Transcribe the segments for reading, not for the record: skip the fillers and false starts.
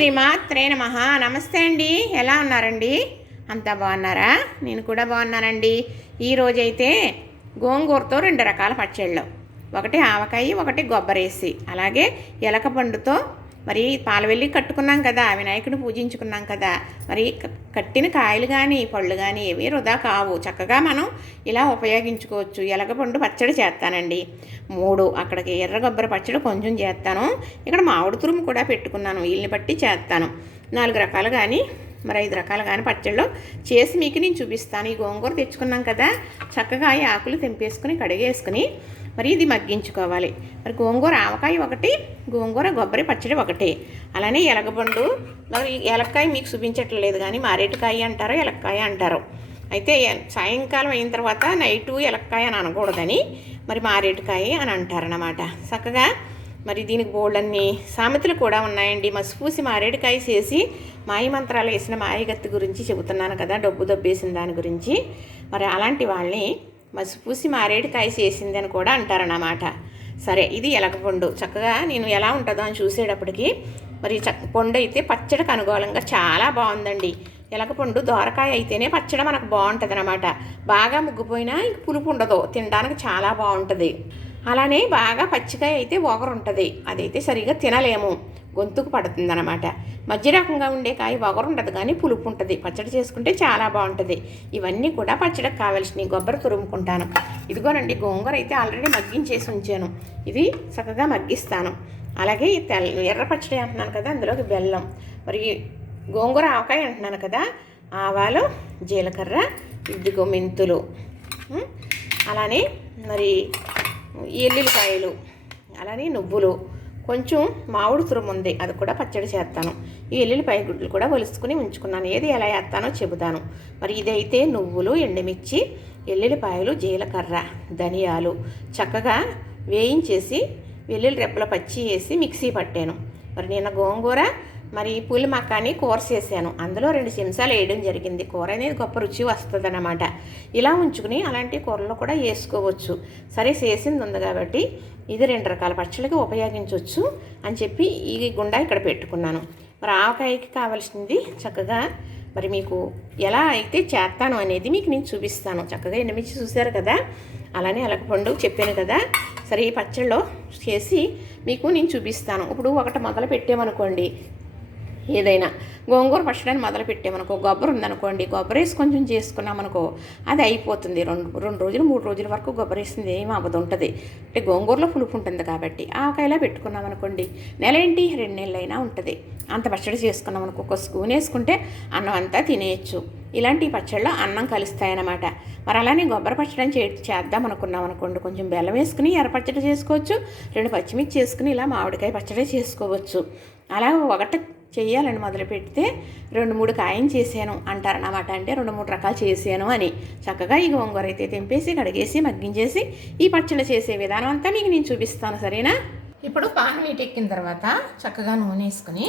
శ్రీమాత్రే నమః. నమస్తే అండి, ఎలా ఉన్నారండి? అంతా బాగున్నారా? నేను కూడా బాగున్నానండి. ఈరోజైతే గోంగూరతో 2 రకాల పచ్చళ్ళు, ఒకటి ఆవకాయ, ఒకటి కొబ్బరేసి, అలాగే ఎలకపండుతో మరి పాలవెల్లి కట్టుకున్నాం కదా, వినాయకుడిని పూజించుకున్నాం కదా, మరి కట్టిన కాయలు కానీ పళ్ళు కానీ ఏవి వృధా కావు, చక్కగా మనం ఇలా ఉపయోగించుకోవచ్చు. ఎలకపండు పచ్చడి చేస్తానండి 3, అక్కడికి ఎర్ర కొబ్బరి పచ్చడి కొంచెం చేస్తాను, ఇక్కడ మామిడి తురుము కూడా పెట్టుకున్నాను, వీళ్ళని బట్టి చేస్తాను. 4 రకాలు కానీ మరి 5 రకాలు కానీ పచ్చళ్ళు చేసి మీకు నేను చూపిస్తాను. ఈ గోంగూర తెచ్చుకున్నాం కదా, చక్కగా ఈ ఆకులు తెంపేసుకుని కడిగేసుకుని మరి ఇది మగ్గించుకోవాలి. మరి గోంగూర ఆవకాయ ఒకటి, గోంగూర కొబ్బరి పచ్చడి ఒకటి, అలానే ఎలగపండు. మరి ఎలక్కాయ మీకు చూపించట్లేదు కానీ మారేడుకాయ అంటారు, ఎలక్కాయ అంటారు. అయితే సాయంకాలం అయిన తర్వాత నైటు ఎలక్కాయ అని అనకూడదని మరి మారేడుకాయ అని అంటారన్నమాట. చక్కగా మరి దీనికి బోల్డన్ని సామెతలు కూడా ఉన్నాయండి. మసిపూసి మారేడుకాయ చేసి మాయ మంత్రాలు వేసిన మాయగత్తి గురించి చెబుతున్నాను కదా, డబ్బు దబ్బేసిన దాని గురించి. మరి అలాంటి వాళ్ళని మసిపూసి మారేడుకాయ చేసింది అని కూడా అంటారన్నమాట. సరే, ఇది ఎలకపండు. చక్కగా నేను ఎలా ఉంటుందో అని చూసేటప్పటికి మరి పండు అయితే పచ్చడికి అనుకూలంగా చాలా బాగుందండి. ఎలకపండు దోరకాయ అయితేనే పచ్చడి మనకు బాగుంటుంది అన్నమాట. బాగా ముగ్గిపోయినా ఇంక పులుపు ఉండదు, తినడానికి చాలా బాగుంటుంది. అలానే బాగా పచ్చికాయ అయితే ఒగరు ఉంటుంది, అదైతే సరిగా తినలేము, గొంతుకు పడుతుంది అనమాట. మధ్య రకంగా ఉండే కాయ ఒగరు ఉండదు కానీ పులుపు ఉంటుంది, పచ్చడి చేసుకుంటే చాలా బాగుంటుంది. ఇవన్నీ కూడా పచ్చడికి కావాల్సినవి. కొబ్బరి తురుముకుంటాను. ఇదిగోనండి, గోంగూర అయితే ఆల్రెడీ మగ్గించేసి ఉంచాను, ఇది చక్కగా మగ్గిస్తాను. అలాగే ఎర్ర పచ్చడి అంటున్నాను కదా, అందులోకి బెల్లం, మరి గోంగూర ఆవకాయ అంటున్నాను కదా, ఆవాలు, జీలకర్ర, ఇదిగో మెంతులు, అలానే మరి ఎల్లుల్లిపాయలు, అలానే నువ్వులు, కొంచెం మామిడి తురుము ఉంది, అది కూడా పచ్చడి చేస్తాను. ఈ ఎల్లుల్లిపాయ గుడ్లు కూడా ఒలుసుకుని ఉంచుకున్నాను, ఏది ఎలా చేస్తానో చెబుతాను. మరి ఇదైతే నువ్వులు, ఎండుమిర్చి, ఎల్లుల్లిపాయలు, జీలకర్ర, ధనియాలు చక్కగా వేయించేసి వెల్లుల్లి రెప్పల పచ్చి వేసి మిక్సీ పట్టాను. మరి నిన్న గోంగూర మరి పూల మక్కాని కూర చేశాను, అందులో 2 చెంచాలు వేయడం జరిగింది. కూర అనేది గొప్ప రుచి వస్తుంది అన్నమాట. ఇలా ఉంచుకుని అలాంటి కూరలు కూడా వేసుకోవచ్చు. సరే, చేసింది ఉంది కాబట్టి ఇది 2 రకాల పచ్చళ్ళకి ఉపయోగించవచ్చు అని చెప్పి ఈ గుండా ఇక్కడ పెట్టుకున్నాను. మరి ఆవకాయకి కావాల్సింది చక్కగా మరి మీకు ఎలా అయితే చేస్తాను అనేది మీకు నేను చూపిస్తాను. చక్కగా ఎండుమిర్చి చూశారు కదా, అలానే ఎలకపండు చెప్పాను కదా. సరే, ఈ పచ్చళ్ళలో చేసి మీకు నేను చూపిస్తాను. ఇప్పుడు ఒకటి మొదలు పెట్టామనుకోండి, ఏదైనా గోంగూర పచ్చడిని మొదలు పెట్టామనుకో, కొబ్బరి ఉందనుకోండి, కొబ్బరేసి కొంచెం చేసుకున్నామనుకో అది అయిపోతుంది. 2 రోజులు 3 రోజుల వరకు కొబ్బరేసింది ఏమి అవ్వదు, ఉంటుంది. అంటే గోంగూరలో పులుపు ఉంటుంది కాబట్టి. ఆవకాయలా పెట్టుకున్నామనుకోండి, నెల ఏంటి 2 నెలలైనా ఉంటుంది. అంత పచ్చడి చేసుకున్నామనుకో, 1 స్పూన్ వేసుకుంటే అన్నం అంతా తినేయచ్చు. ఇలాంటి పచ్చళ్ళు అన్నం కలుస్తాయన్నమాట. మరి అలానే కొబ్బరి పచ్చడిని చేద్దాం అనుకున్నాం అనుకోండి, కొంచెం బెల్లం వేసుకుని ఎర్ర పచ్చడి చేసుకోవచ్చు, 2 పచ్చిమిర్చి చేసుకుని ఇలా మామిడికాయ పచ్చడి చేసుకోవచ్చు. అలా ఒకటి చెయ్యాలని మొదలు పెడితే 2-3 కాయం చేశాను అంటారన్నమాట. అంటే 2-3 రకాలు చేశాను అని. చక్కగా ఈ గోంగూర అయితే తెంపేసి కడిగేసి మగ్గించేసి ఈ పచ్చళ్ళు చేసే విధానం అంతా మీకు నేను చూపిస్తాను, సరేనా? ఇప్పుడు పాన్ వీటెక్కిన తర్వాత చక్కగా నూనె వేసుకుని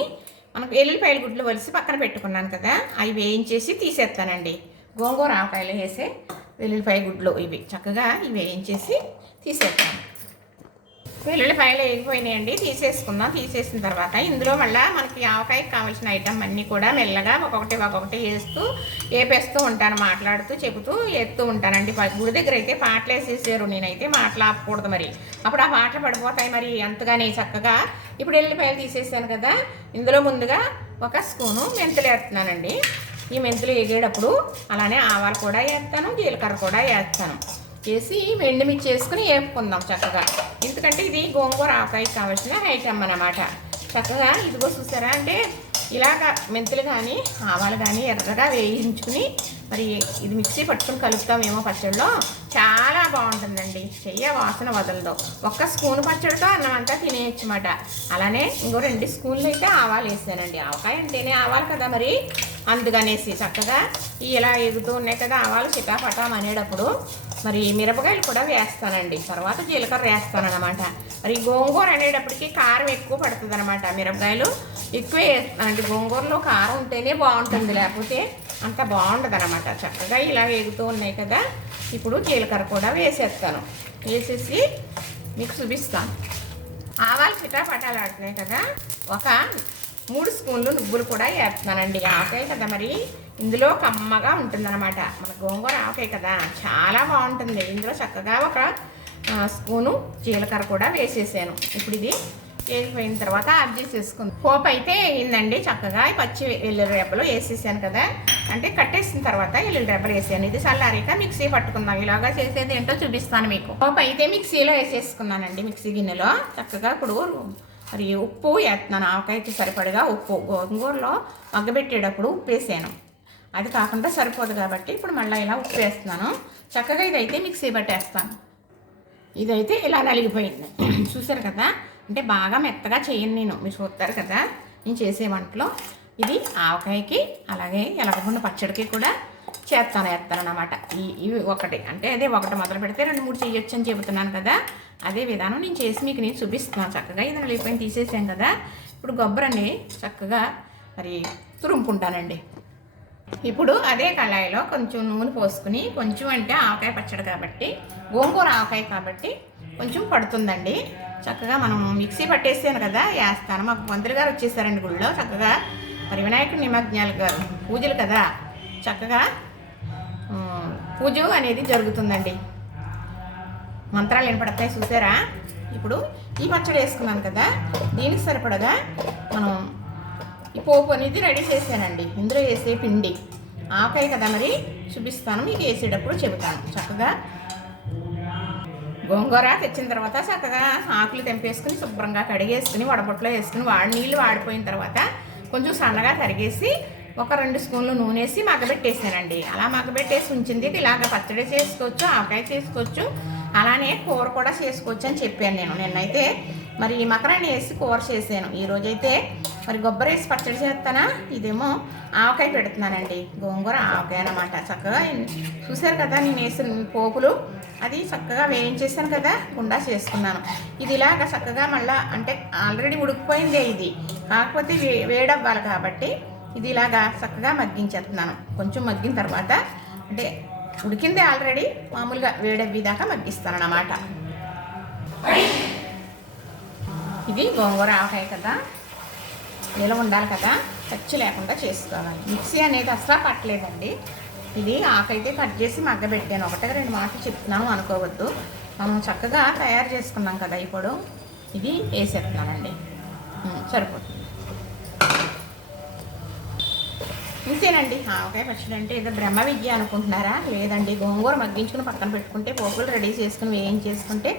మనకు ఎల్లుల్లిపాయల గుడ్లు వలిసి పక్కన పెట్టుకున్నాను కదా, అవి వేయించేసి తీసేస్తానండి. గోంగూర ఆవకాయలు వేసే వెల్లుల్లిపాయ గుడ్లు ఇవి చక్కగా ఇవి వేయించేసి తీసేస్తాను. వెల్లుల్లిపాయలు వేగిపోయినాయండి, తీసేసుకుందాం. తీసేసిన తర్వాత ఇందులో మళ్ళీ మనకి ఆవకాయకి కావాల్సిన ఐటమ్ అన్నీ కూడా మెల్లగా ఒక్కొక్కటి వేపేస్తూ ఉంటాను, మాట్లాడుతూ చెబుతూ వేస్తూ ఉంటానండి. గుడి దగ్గర అయితే పాటలు వేసేసారు, నేనైతే మాటలు ఆపకూడదు, మరి అప్పుడు ఆ పాటలు పడిపోతాయి మరి అంతగానే. చక్కగా ఇప్పుడు ఎల్లిపాయలు తీసేసాను కదా, ఇందులో ముందుగా 1 స్పూను మెంతులు వేస్తున్నానండి. ఈ మెంతులు వేగేటప్పుడు అలానే ఆవాలు కూడా వేస్తాను, జీలకర్ర కూడా వేస్తాను. వేసి ఎండుమిర్చి వేసుకుని వేపుకుందాం చక్కగా, ఎందుకంటే ఇది గోంగూర ఆవకాయకి కావాల్సిన ఐటమ్ అన్నమాట. చక్కగా ఇదిగో చూసారా, అంటే ఇలాగ మెంతులు కానీ ఆవాలు కానీ ఎర్రగా వేయించుకుని మరి ఇది మిక్సీ పట్టుకుని కలుపుతామేమో పచ్చడిలో, చాలా బాగుంటుందండి. చెయ్య వాసన వదలదు. 1 స్పూన్ పచ్చడితో అన్నం అంతా తినేయచ్చు అన్నమాట. అలానే ఇంకో 2 స్పూన్లు అయితే ఆవాలు వేసానండి. ఆవకాయ అంటేనే ఆవాలు కదా, మరి అందుకనేసి చక్కగా ఇలా ఎగుతూ ఉన్నాయి కదా ఆవాలు చిటాపటాం అనేటప్పుడు మరి మిరపకాయలు కూడా వేస్తానండి. తర్వాత జీలకర్ర వేస్తానన్నమాట. మరి గోంగూర అనేటప్పటికి కారం ఎక్కువ పడుతుంది అనమాట, మిరపకాయలు ఎక్కువే వేస్తానండి. గోంగూరలో కారం ఉంటేనే బాగుంటుంది, లేకపోతే అంత బాగుండదు అనమాట. చక్కగా ఇలా వేగుతూ ఉన్నాయి కదా, ఇప్పుడు జీలకర్ర కూడా వేసేస్తాను. వేసేసి మీకు చూపిస్తాను. ఆవాలు చిటాపటాలు ఆడుతున్నాయి కదా, ఒక 3 స్పూన్లు నువ్వులు కూడా వేస్తున్నానండి. ఆవకాయ కదా మరి ఇందులో కమ్మగా ఉంటుందన్నమాట. మన గోంగూర ఆవకాయ కదా చాలా బాగుంటుంది. ఇందులో చక్కగా ఒక స్పూను జీలకర్ర కూడా వేసేసాను. ఇప్పుడు ఇది వేగిపోయిన తర్వాత ఆఫ్ చేసేసుకుంది. పోపు అయితే అయిందండి. చక్కగా పచ్చి వెల్లుల్లి రెబ్బలు వేసేసాను కదా, అంటే కట్టేసిన తర్వాత వెల్లుల్లి రెబ్బలు వేసాను. ఇది చల్లారిక మిక్సీ పట్టుకుందాం. ఇలాగా చేసేది ఏంటో చూపిస్తాను మీకు. పోపు అయితే మిక్సీలో వేసేసుకున్నానండి, మిక్సీ గిన్నెలో. చక్కగా ఇప్పుడు మరి ఉప్పు వేస్తున్నాను, ఆవకాయకి సరిపడగా ఉప్పు. గోంగూరలో మగ్గబెట్టేటప్పుడు ఉప్పు వేసాను, అది కాకుండా సరిపోదు కాబట్టి ఇప్పుడు మళ్ళీ ఇలా ఉప్పు వేస్తున్నాను. చక్కగా ఇదైతే మిక్సీ పట్టేస్తాను. ఇదైతే ఇలా నలిగిపోయింది చూసారు కదా. అంటే బాగా మెత్తగా చేయను నేను, మీరు చూస్తారు కదా నేను చేసే వంటలో. ఇది ఆవకాయకి అలాగే ఎలగబుండ పచ్చడికి కూడా వేస్తానన్నమాట. ఇవి ఒకటి అంటే అదే ఒకటి మొదలు పెడితే 2-3 చేయొచ్చు అని చెబుతున్నాను కదా, అదే విధానం నేను చేసి మీకు నేను చూపిస్తున్నాను. చక్కగా ఇది నలిగిపోయింది తీసేసాం కదా. ఇప్పుడు కొబ్బరిని చక్కగా మరి తురుముకుంటానండి. ఇప్పుడు అదే కళాయిలో కొంచెం నూనె పోసుకుని, కొంచెం అంటే ఆవకాయ పచ్చడి కాబట్టి గోంగూర ఆవకాయ కాబట్టి కొంచెం పడుతుందండి. చక్కగా మనం మిక్సీ పట్టేసాను కదా వేస్తాను. మాకు పంతులు గారు వచ్చేసారండి గుళ్ళో. చక్కగా మరి వినాయకుడి నిమజ్ఞాలు గారు పూజలు కదా, చక్కగా పూజ అనేది జరుగుతుందండి. మంత్రాలు వినపడతాయి చూసారా. ఇప్పుడు ఈ పచ్చడి వేసుకున్నాను కదా, దీనికి సరిపడగా మనం ఈ పోపు అనేది రెడీ చేశానండి. ఇందులో వేసే పిండి ఆవకాయ కదా మరి చూపిస్తాను మీకు, వేసేటప్పుడు చెబుతాను. చక్కగా గోంగూర తెచ్చిన తర్వాత చక్కగా ఆకులు తెంపేసుకుని శుభ్రంగా కడిగేసుకుని వడబొట్లో వేసుకుని నీళ్ళు వాడిపోయిన తర్వాత కొంచెం సన్నగా తరిగేసి ఒక 2 స్పూన్లు నూనె వేసి మగ్గబెట్టేసానండి. అలా మగ్గబెట్టేసి ఉంచింది. ఇలాగ పచ్చడి చేసుకోవచ్చు, ఆవకాయ చేసుకోవచ్చు, అలానే కూర కూడా చేసుకోవచ్చు అని చెప్పాను నేను. నిన్నైతే మరి మకరాన్ని వేసి కూర చేశాను. ఈరోజైతే మరి కొబ్బరి వేసి పచ్చడి చేస్తానా, ఇదేమో ఆవకాయ పెడుతున్నానండి. గోంగూర ఆవకాయ అన్నమాట. చక్కగా చూసారు కదా నేను వేసిన పోపులు, అది చక్కగా వేయించేసాను కదా, గుండా చేసుకున్నాను. ఇది ఇలాగ చక్కగా మళ్ళీ అంటే ఆల్రెడీ ఉడికిపోయిందే ఇది, కాకపోతే వేడవ్వాలి కాబట్టి ఇది ఇలాగా చక్కగా మగ్గించేస్తున్నాను. కొంచెం మగ్గిన తర్వాత అంటే ఉడికింది ఆల్రెడీ, మామూలుగా వేడవ్వేదాకా మగ్గిస్తాను అన్నమాట. ఇది గోంగూర ఆవకాయ కదా, నిలవ ఉండాలి కదా, ఖర్చు లేకుండా చేసుకోవాలి. మిక్సీ అనేది అసలు పట్టలేదండి. ఇది ఆకైతే కట్ చేసి మగ్గబెట్టాను. 1-2 మాటలు చెప్తున్నాను అనుకోవద్దు. మనం చక్కగా తయారు చేసుకున్నాం కదా, ఇప్పుడు ఇది వేసేస్తున్నానండి. సరిపోతుంది. ఇంతేనండి ఆవకాయ పచ్చడి అంటే ఏదో బ్రహ్మ విద్య అనుకుంటున్నారా? లేదండి. గోంగూర మగ్గించుకుని పక్కన పెట్టుకుంటే, పోపులు రెడీ చేసుకుని వేయించేసుకుంటే,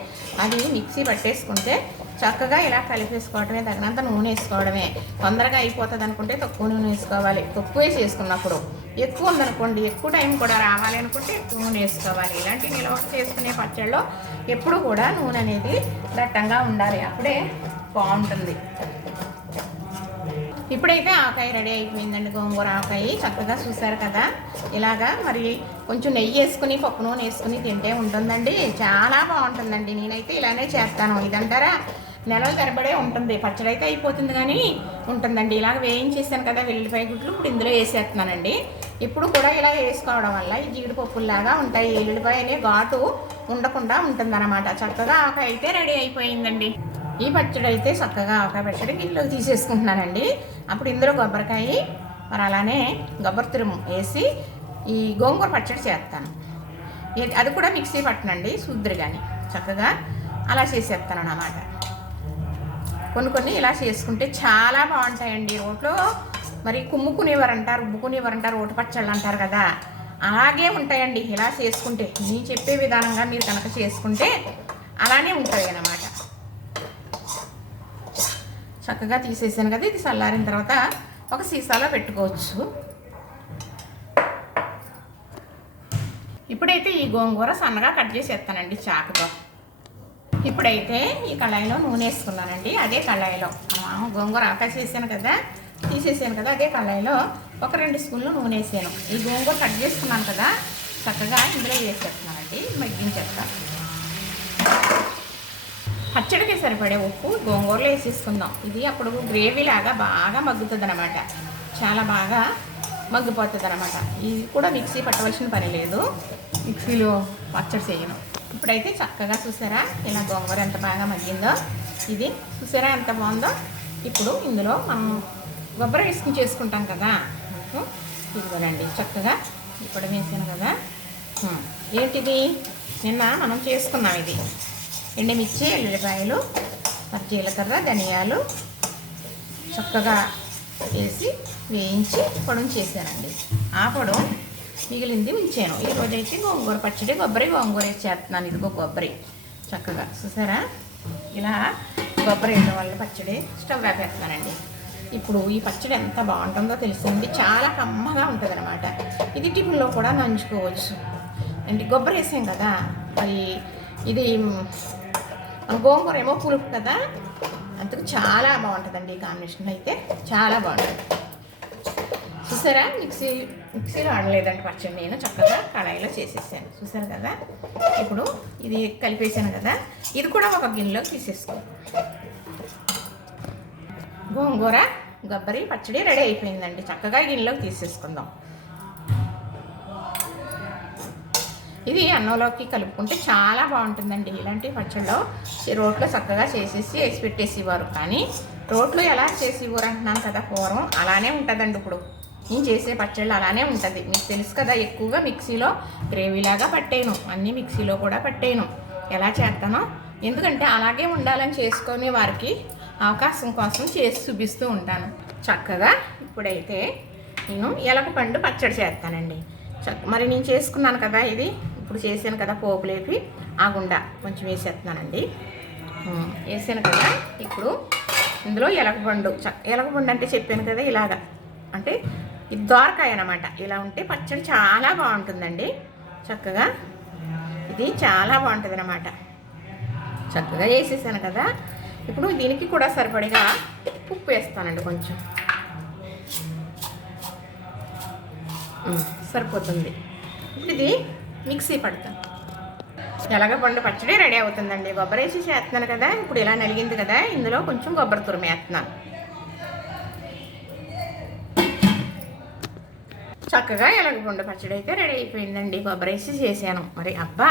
అది మిక్సీ పట్టేసుకుంటే చక్కగా ఇలా కలిపేసుకోవడమే, తగినంత నూనె వేసుకోవడమే. తొందరగా అయిపోతుంది అనుకుంటే తక్కువ నూనె వేసుకోవాలి. తక్కువ వేసుకున్నప్పుడు ఎక్కువ ఉందనుకోండి, ఎక్కువ టైం కూడా రావాలి అనుకుంటే ఎక్కువ నూనె వేసుకోవాలి. ఇలాంటి నిల్వ చేసుకునే పచ్చళ్ళలో ఎప్పుడు కూడా నూనె అనేది దట్టంగా ఉండాలి, అప్పుడే బాగుంటుంది. ఇప్పుడైతే ఆవకాయ రెడీ అయిపోయిందండి. గోంగూర ఆవకాయ చక్కగా చూసారు కదా. ఇలాగా మరి కొంచెం నెయ్యి వేసుకుని పప్పు నూనె వేసుకుని తింటే ఉంటుందండి, చాలా బాగుంటుందండి. నేనైతే ఇలానే చేస్తాను. ఇదంటారా నెలల తరబడే ఉంటుంది. పచ్చడి అయితే అయిపోతుంది కానీ ఉంటుందండి. ఇలాగ వేయించేసాను కదా వెల్లుల్లిపాయ గుడ్లు, ఇప్పుడు ఇందులో వేసేస్తున్నానండి. ఇప్పుడు కూడా ఇలా వేసుకోవడం వల్ల ఈ జీడిపప్పుల్లాగా ఉంటాయి. ఎల్లుల్లిపాయ అనే ఘాటు ఉండకుండా ఉంటుందన్నమాట. చక్కగా ఆవకాయ అయితే రెడీ అయిపోయిందండి. ఈ పచ్చడి అయితే చక్కగా ఆవకాయ పచ్చడి గిన్నెలోకి తీసేసుకుంటున్నానండి. అప్పుడు ఇందులో కొబ్బరికాయ మరి అలానే కొబ్బరి తురుము వేసి ఈ గోంగూర పచ్చడి చేస్తాను. అది కూడా మిక్సీ పట్టనండి, శుద్ధిరి కానీ చక్కగా అలా చేసేస్తాను అన్నమాట. కొన్ని ఇలా చేసుకుంటే చాలా బాగుంటాయండి. రోట్లో మరి కుమ్ముకునేవారు అంటారు, రుబ్బుకునేవారు అంటారు, రోటి పచ్చళ్ళు అంటారు కదా, అలాగే ఉంటాయండి. ఇలా చేసుకుంటే నేను చెప్పే విధానంగా మీరు కనుక చేసుకుంటే అలానే ఉంటాయి అన్నమాట. చక్కగా తీసేసాను కదా, ఇది చల్లారిన తర్వాత ఒక సీసాలో పెట్టుకోవచ్చు. ఇప్పుడైతే ఈ గోంగూర సన్నగా కట్ చేసేస్తానండి చాకుతో. ఇప్పుడైతే ఈ కళాయిలో నూనె వేసుకున్నానండి. అదే కళాయిలో గోంగూర ఆవకాయ చేసాను కదా, తీసేసాను కదా, అదే కళాయిలో ఒక 2 స్పూన్లు నూనె వేసాను. ఈ గోంగూర కట్ చేసుకున్నాను కదా, చక్కగా ఇందులో వేసేస్తున్నానండి, మగ్గించేస్తాను. పచ్చడికి సరిపడే ఉప్పు గోంగూరలో వేసేసుకుందాం. ఇది అప్పుడు గ్రేవీ లాగా బాగా మగ్గుతుంది అనమాట, చాలా బాగా మగ్గిపోతుంది అనమాట. ఇది కూడా మిక్సీ పట్టవలసిన పని లేదు, మిక్సీలో పచ్చడి చేయను. ఇప్పుడైతే చక్కగా చూసారా ఇలా గోంగూర ఎంత బాగా మగ్గిందో, ఇది చూసారా ఎంత బాగుందో. ఇప్పుడు ఇందులో మనం కొబ్బరి వేసుకుని చేసుకుంటాం కదా. ఇదిగోనండి చక్కగా ఇప్పుడు వేసాను కదా. ఏంటిది నిన్న మనం చేసుకున్నాం. ఇది ఎండుమిర్చి, ఎల్లుల్లిపాయలు, మరి జీలకర్ర, ధనియాలు చక్కగా వేసి వేయించి పొడం చేశానండి. ఆ పొడం మిగిలింది ఉంచాను. ఈరోజైతే గోంగూర పచ్చడి, గోంగూర వేసి చేస్తున్నాను. ఇదిగో కొబ్బరి చక్కగా చూసారా, ఇలా కొబ్బరి వేయడం వల్ల పచ్చడి స్టవ్ వేపేస్తానండి. ఇప్పుడు ఈ పచ్చడి ఎంత బాగుంటుందో తెలిసింది. చాలా కమ్మగా ఉంటుంది అనమాట. ఇది టిఫిన్లో కూడా నంచుకోవచ్చు అంటే కొబ్బరి వేసాం కదా. మరి ఇది గోంగూర ఏమో పులుపు కదా, అందుకు చాలా బాగుంటుందండి. ఈ కాంబినేషన్ అయితే చాలా బాగుంటుంది. చూసారా, మిక్సీలో ఆడలేదండి పచ్చడి, నేను చక్కగా కడాయిలో చేసేసాను. చూసారు కదా. ఇప్పుడు ఇది కలిపేసాను కదా, ఇది కూడా ఒక గిన్నెలో తీసేసుకో. గోంగూర కొబ్బరి పచ్చడి రెడీ అయిపోయిందండి. చక్కగా గిన్నెలోకి తీసేసుకుందాం. ఇది అన్నంలోకి కలుపుకుంటే చాలా బాగుంటుందండి. ఇలాంటి పచ్చళ్ళు రోట్లో చక్కగా చేసేసి వేసి పెట్టేసేవారు, కానీ రోట్లో ఎలా చేసేవారు అంటున్నాను కదా, పూర్వం అలానే ఉంటుందండి. ఇప్పుడు నేను చేసే పచ్చళ్ళు అలానే ఉంటుంది. మీకు తెలుసు కదా, ఎక్కువగా మిక్సీలో గ్రేవీలాగా పట్టేయను, అన్నీ మిక్సీలో కూడా పట్టేయను. ఎలా చేస్తానో ఎందుకంటే అలాగే ఉండాలని చేసుకొని వారికి అవకాశం కోసం చేసి చూపిస్తూ ఉంటాను. చక్కగా ఇప్పుడైతే నేను ఎలకపండు పచ్చడి చేస్తానండి. మరి నేను చేసుకున్నాను కదా, ఇది ఇప్పుడు చేశాను కదా, పోపు లేపి ఆ గుండా కొంచెం వేసేస్తున్నానండి. వేసాను కదా. ఇప్పుడు ఇందులో ఎలకపండు అంటే చెప్పాను కదా, ఇలాగా అంటే ఇది దోరకాయ అన్నమాట. ఇలా ఉంటే పచ్చడి చాలా బాగుంటుందండి. చక్కగా ఇది చాలా బాగుంటుంది అన్నమాట. చక్కగా వేసేసాను కదా. ఇప్పుడు దీనికి కూడా సరిపడిగా ఉప్పు వేస్తానండి. కొంచెం సరిపోతుంది. ఇప్పుడు ఇది మిక్సీ పడతాను. ఎలగపండు పచ్చడి రెడీ అవుతుందండి. కొబ్బరి వేసి చేస్తున్నాను కదా. ఇప్పుడు ఇలా నలిగింది కదా, ఇందులో కొంచెం కొబ్బరి తురుము వేస్తున్నాను. చక్కగా ఎలగపండు పచ్చడి అయితే రెడీ అయిపోయిందండి. కొబ్బరి వేసి చేశాను. మరి అబ్బా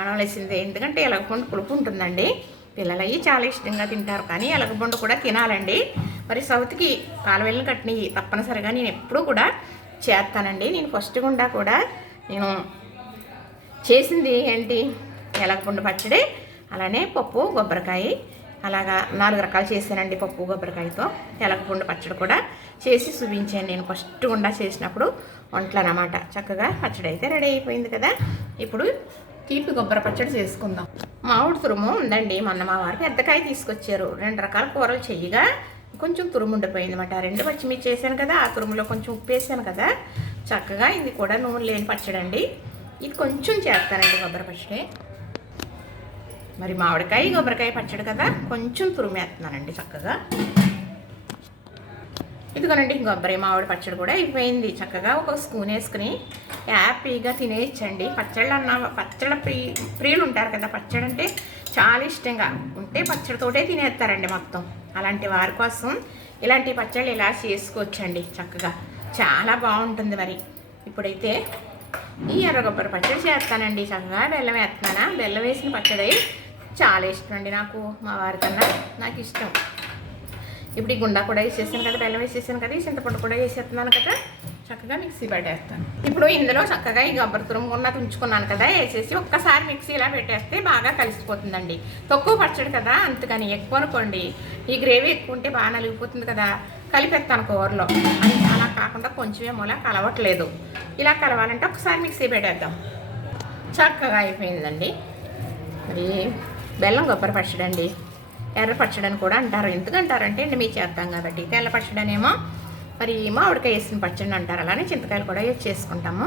అనవలసిందే, ఎందుకంటే ఎలగపండు పులుపు ఉంటుందండి. పిల్లలు అవి చాలా ఇష్టంగా తింటారు, కానీ ఎలగపండు కూడా తినాలండి. మరి సౌత్కి కాలువెళ్ళని కట్టినవి తప్పనిసరిగా నేను ఎప్పుడూ కూడా చేస్తానండి. నేను ఫస్ట్ గుండా కూడా నేను చేసింది ఏంటి, ఎలగపండు పచ్చడి, అలానే పప్పు కొబ్బరికాయ, అలాగా 4 రకాలు చేశానండి. పప్పు కొబ్బరికాయతో ఎలగపండు పచ్చడి కూడా చేసి చూపించాను నేను ఫస్ట్ గుండా చేసినప్పుడు వంటలు అన్నమాట. చక్కగా పచ్చడి అయితే రెడీ అయిపోయింది కదా. ఇప్పుడు తీపి కొబ్బరి పచ్చడి చేసుకుందాం. మామిడి తురుము ఉందండి. మొన్న మా వారు పెద్దకాయ తీసుకొచ్చారు. 2 రకాల కూరలు చెయ్యగా కొంచెం తురుము ఉండిపోయింది అన్నమాట. 2 పచ్చిమిర్చి వేసాను కదా, ఆ తురుములో కొంచెం ఉప్పు వేసాను కదా. చక్కగా ఇది కూడా నూనె లేని పచ్చడి అండి. ఇది కొంచెం చేస్తానండి కొబ్బరి పచ్చడి. మరి మామిడికాయ కొబ్బరికాయ పచ్చడి కదా, కొంచెం తురుమేస్తున్నానండి చక్కగా. ఇదిగోనండి కొబ్బరి మామిడి పచ్చడి కూడా అయిపోయింది. చక్కగా ఒక స్పూన్ వేసుకుని హ్యాపీగా తినేయచ్చండి. పచ్చళ్ళ ప్రియులు ఉంటారు కదా, పచ్చడి అంటే చాలా ఇష్టంగా ఉంటే పచ్చడితోటే తినేస్తారండి మొత్తం. అలాంటి వారి కోసం ఇలాంటి పచ్చళ్ళు ఇలా చేసుకోవచ్చండి. చక్కగా చాలా బాగుంటుంది. మరి ఇప్పుడైతే ఈ ఎర్రగొబ్బరి పచ్చడి చేస్తానండి. చక్కగా బెల్లం వేస్తున్నానా. బెల్లం వేసిన పచ్చడి చాలా ఇష్టం అండి నాకు, మా వారికన్నా నాకు ఇష్టం. ఇప్పుడు ఈ గుండా కూడా వేసేసాను కదా, బెల్లం వేసేసాను కదా, ఈ చింతపండు కూడా వేసేస్తున్నాను కదా. చక్కగా మిక్సీ పట్టేస్తాను. ఇప్పుడు ఇందులో చక్కగా ఈ కొబ్బరి తురుము కూడా ఉంచుకున్నాను కదా, వేసేసి ఒక్కసారి మిక్సీ ఇలా పెట్టేస్తే బాగా కలిసిపోతుందండి. తక్కువ పచ్చడి కదా, అందుకని ఎక్కువ అనుకోండి, ఈ గ్రేవీ ఎక్కువ ఉంటే బాగా నలిగిపోతుంది కదా, కలిపేస్తాను కూరలో. అని అలా కాకుండా కొంచెం మూల కలవట్లేదు. ఇలా కలవాలంటే ఒకసారి మిక్సీ పెట్టేద్దాం. చక్కగా అయిపోయిందండి. మరి బెల్లం కొబ్బరి పచ్చడి అండి. ఎర్ర పచ్చడి అని కూడా అంటారు. ఎందుకంటారంటే అండి మీకు చేద్దాం కాబట్టి. తెల్ల పచ్చడి అనేమో మరి మామిడికాయ వేసిన పచ్చడి అంటారు. అలానే చింతకాయలు కూడా వేసి చేసుకుంటాము.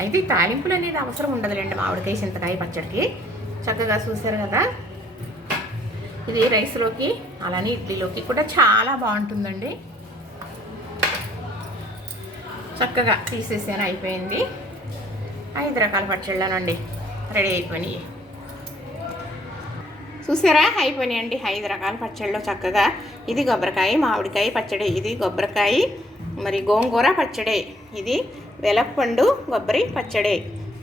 అయితే తాలింపులు అనేది అవసరం ఉండదులేండి మామిడికాయ చింతకాయ పచ్చడికి. చక్కగా చూసారు కదా. ఇది రైస్లోకి అలానే ఇడ్లీలోకి కూడా చాలా బాగుంటుందండి. చక్కగా తీసేసాను, అయిపోయింది. 5 రకాల పచ్చళ్ళనండి రెడీ అయిపోయినాయి. చూసారా, అయిపోయినాయండి 5 రకాల పచ్చళ్ళు చక్కగా. ఇది కొబ్బరికాయ మామిడికాయ పచ్చడి, ఇది కొబ్బరికాయ మరి గోంగూర పచ్చడి, ఇది వెలగపండు కొబ్బరి పచ్చడి,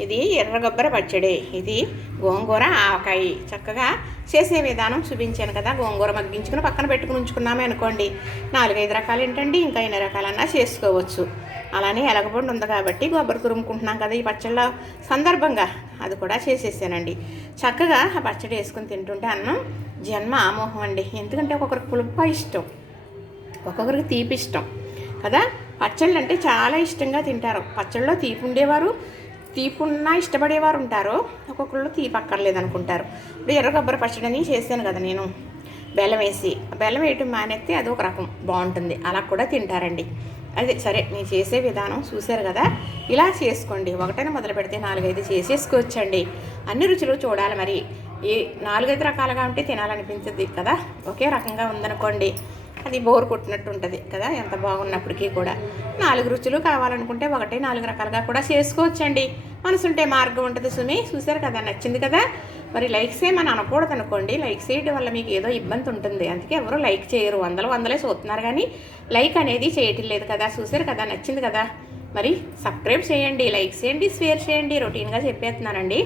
ఇది ఎర్రగొబ్బరి పచ్చడి, ఇది గోంగూర ఆవకాయ. చక్కగా చేసే విధానం చూపించాను కదా. గోంగూర మగ్గించుకుని పక్కన పెట్టుకుని ఉంచుకున్నామే అనుకోండి, 4-5 రకాలు ఏంటండి, ఇంకా ఎన్ని రకాలన్నా చేసుకోవచ్చు. అలానే ఎలగబండి ఉంది కాబట్టి కొబ్బరి తురుముకుంటున్నాం కదా ఈ పచ్చళ్ళ సందర్భంగా, అది కూడా చేసేసానండి. చక్కగా ఆ పచ్చడి వేసుకుని తింటుంటే అన్నం జన్మ ఆమోహం అండి. ఎందుకంటే ఒక్కొక్కరికి పులుపు ఇష్టం, ఒక్కొక్కరికి తీపి ఇష్టం కదా. పచ్చళ్ళు అంటే చాలా ఇష్టంగా తింటారు. పచ్చళ్ళలో తీపి ఉండేవారు, తీపి ఉన్నా ఇష్టపడేవారు ఉంటారు, ఒక్కొక్కళ్ళు తీపి అక్కర్లేదు అనుకుంటారు. ఇప్పుడు ఎర్ర కొబ్బరి పచ్చడిని చేశాను కదా నేను, బెల్లం వేసి. బెల్లం వేయటం మానేస్తే అది ఒక రకం బాగుంటుంది, అలా కూడా తింటారండి. అదే సరే, నేను చేసే విధానం చూశారు కదా, ఇలా చేసుకోండి. ఒకటైనా మొదలు పెడితే 4-5 చేసేసుకోవచ్చండి. అన్ని రుచులు చూడాలి మరి. ఈ 4-5 రకాలుగా ఉంటే తినాలనిపించదు కదా. ఒకే రకంగా ఉందనుకోండి, అది బోర్ కొట్టినట్టు ఉంటుంది కదా. ఎంత బాగున్నప్పటికీ కూడా 4 రుచులు కావాలనుకుంటే 4 రకాలుగా కూడా చేసుకోవచ్చండి. మనసుంటే మార్గం ఉంటుంది సుమి. చూశారు కదా, నచ్చింది కదా. మరి లైక్స్ ఏమని అనకూడదు అనుకోండి, లైక్ చేయడం వల్ల మీకు ఏదో ఇబ్బంది ఉంటుంది, అందుకే ఎవరు లైక్ చేయరు. వందలే చూస్తున్నారు కానీ లైక్ అనేది చేయటం లేదు కదా. చూశారు కదా, నచ్చింది కదా. మరి సబ్స్క్రైబ్ చేయండి, లైక్ చేయండి, షేర్ చేయండి. రొటీన్గా చెప్పేస్తున్నానండి.